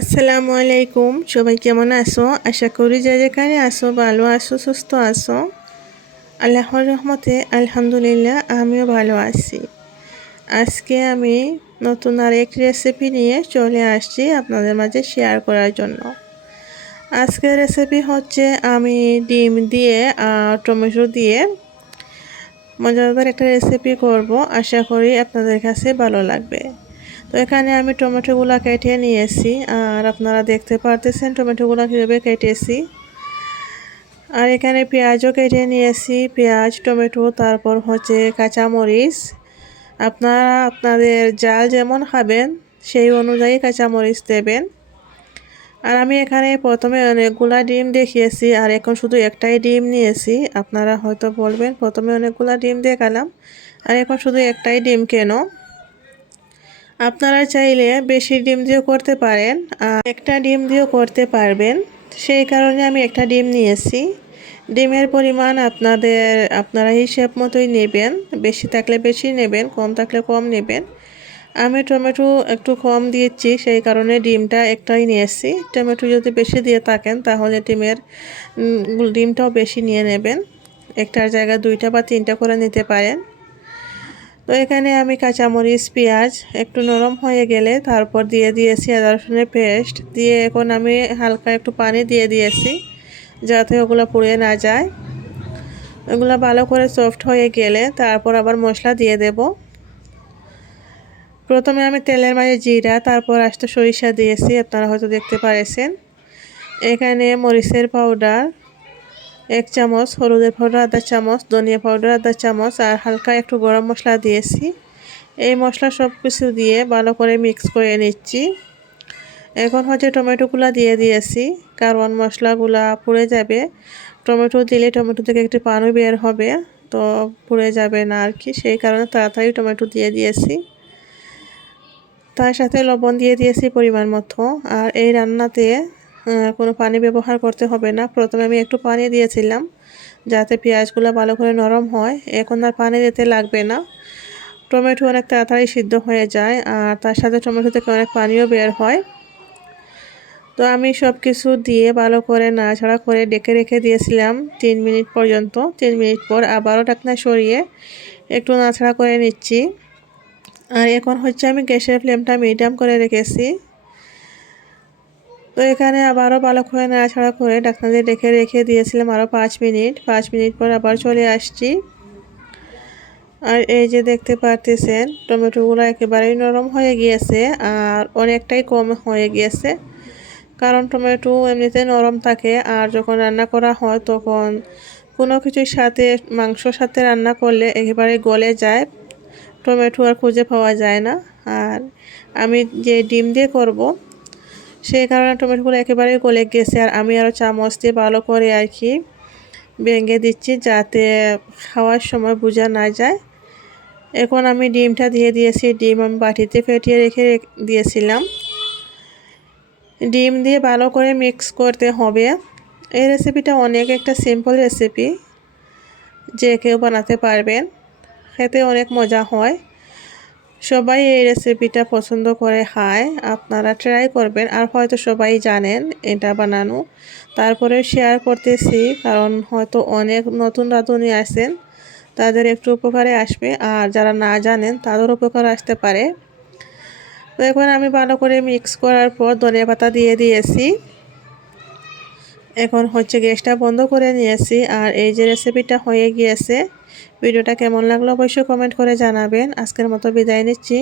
আসসালামু আলাইকুম, সবাই কেমন আছো? আশা করি যে যেখানে আসো ভালো আছো, সুস্থ আছো। আল্লাহর রহমতে, আলহামদুলিল্লাহ, আমিও ভালো আছি। আজকে আমি নতুন আর এক রেসিপি নিয়ে চলে আসছি আপনাদের মাঝে শেয়ার করার জন্য। আজকের রেসিপি হচ্ছে আমি ডিম দিয়ে টমেটো দিয়ে মজাদার একটা রেসিপি করব। আশা করি আপনাদের কাছে ভালো লাগবে। তো এখানে আমি টমেটোগুলো কেটে নিয়েছি। আর আপনারা দেখতে পারতেছেন টমেটোগুলো কীভাবে কেটেছি। আর এখানে পেঁয়াজও কেটে নিয়েছি। পেঁয়াজ, টমেটো, তারপর হচ্ছে কাঁচামরিচ। আপনারা আপনাদের জাল যেমন খাবেন, সেই অনুযায়ী কাঁচামরিচ দেবেন। আর আমি এখানে প্রথমে অনেকগুলা ডিম দেখিয়েছি, আর এখন শুধু একটাই ডিম নিয়েছি। আপনারা হয়তো বলবেন, প্রথমে অনেকগুলা ডিম দেখালাম, আর এখন শুধু একটাই ডিম কেন? আপনারা চাইলে বেশি ডিম দিয়েও করতে পারেন একটা ডিম দিয়েও করতে পারবেন। সেই কারণে আমি একটা ডিম নিয়েছি। ডিমের পরিমাণ আপনাদের, আপনারা হিসেব মতোই নেবেন। বেশি থাকলে বেশি নেবেন, কম থাকলে কম নেবেন। আমি টমেটো একটু কম দিয়েছি, সেই কারণে ডিমটা একটাই নিয়েছি। টমেটো যদি বেশি দিয়ে থাকেন, তাহলে ডিমের ডিমটাও বেশি নিয়ে নেবেন। একটার জায়গায় দুইটা বা তিনটা করে নিতে পারেন। তো এখানে আমি কাঁচামরিচ, পেঁয়াজ একটু নরম হয়ে গেলে তারপর দিয়ে দিয়েছি আদা, রসুনের পেস্ট। দিয়ে এখন আমি হালকা একটু পানি দিয়ে দিয়েছি যাতে ওগুলো পুড়ে না যায়। ওগুলো ভালো করে সফট হয়ে গেলে তারপর আবার মশলা দিয়ে দেব। প্রথমে আমি তেলের মাঝে জিরা, তারপর আসতে সরিষা দিয়েছি, আপনারা হয়তো দেখতে পারেছেন। এখানে মরিচের পাউডার এক চামচ হলুদের পাউডার, আধা চামচ ধনিয়া পাউডার, আধা চামচ আর হালকা একটু গরম মশলা দিয়েছি। এই মশলা সব কিছু দিয়ে ভালো করে মিক্স করে নিচ্ছি। এখন হচ্ছে টমেটোগুলো দিয়ে দিয়েছি। কারণ মশলাগুলা পুড়ে যাবে। টমেটো দিলে টমেটো থেকে একটু পানি বের হবে, তো পুড়ে যাবে না আর কি। সেই কারণে তাড়াতাড়ি টমেটো দিয়ে দিয়েছি। তার সাথে লবণ দিয়ে দিয়েছি পরিমাণ মতো। আর এই রান্নাতে কোনো পানি ব্যবহার করতে হবে না। প্রথমে আমি একটু পানি দিয়েছিলাম যাতে পেঁয়াজগুলো ভালো করে নরম হয়। এখন আর পানি দিতে লাগবে না। টমেটো অনেক তাড়াতাড়ি সিদ্ধ হয়ে যায় আর তার সাথে টমেটো থেকে অনেক পানিও বের হয়। তো আমি সব কিছু দিয়ে ভালো করে নাড়াছাড়া করে ডেকে রেখে দিয়েছিলাম তিন মিনিট পর্যন্ত। তিন মিনিট পর আবারও ডাকনা সরিয়ে একটু নাড়াছাড়া করে নিচ্ছি। আর এখন হচ্ছে আমি গ্যাসের ফ্লেমটা মিডিয়াম করে রেখেছি। তো এখানে আবারও ভালো করে নাড়াছাড়া করে দিয়ে রেখে রেখে দিয়েছিলাম আরও পাঁচ মিনিট। পাঁচ মিনিট পর আবার চলে আসছি। আর এই যে দেখতে পারতেছেন, টমেটোগুলো একেবারেই নরম হয়ে গিয়েছে আর অনেকটাই কম হয়ে গিয়েছে। কারণ টমেটো এমনিতে নরম থাকে আর যখন রান্না করা হয় তখন কোনো কিছুর সাথে, মাংসর সাথে রান্না করলে একেবারে গলে যায়। টমেটো আর খুঁজে পাওয়া যায় না। আর আমি যে ডিম দিয়ে করব সেই কারণে টমেটোগুলো একেবারেই গলে গেছে। আর আমি আরও চামচ দিয়ে ভালো করে আর কি ভেঙে দিচ্ছি যাতে খাওয়ার সময় বোঝা না যায়। এখন আমি ডিমটা দিয়ে দিয়েছি। ডিম আমি বাটিতে ফেটিয়ে রেখে দিয়েছিলাম। ডিম দিয়ে ভালো করে মিক্স করতে হবে। এই রেসিপিটা অনেক একটা সিম্পল রেসিপি যে কেউ বানাতে পারবেন। খেতে অনেক মজা হয়। সবাই এই রেসিপিটা পছন্দ করে খায়। আপনারা ট্রাই করবেন। আর হয়তো সবাই জানেন এটা বানানো। তারপরে শেয়ার করতেছি, কারণ হয়তো অনেক নতুন রাঁধুনি আসেন তাদের একটু উপকারে আসবে। আর যারা না জানেন তাদের উপকার আসতে পারে। তো এখন আমি ভালো করে মিক্স করার পর ধনিয়া পাতা দিয়ে দিয়েছি। এখন হচ্ছে গ্যাসটা বন্ধ করে নিয়েছি আর এই যে রেসিপিটা হয়ে গিয়েছে, ভিডিওটা কেমন লাগল অবশ্যই কমেন্ট করে জানাবেন। আজকের মতো বিদায় নিচ্ছি।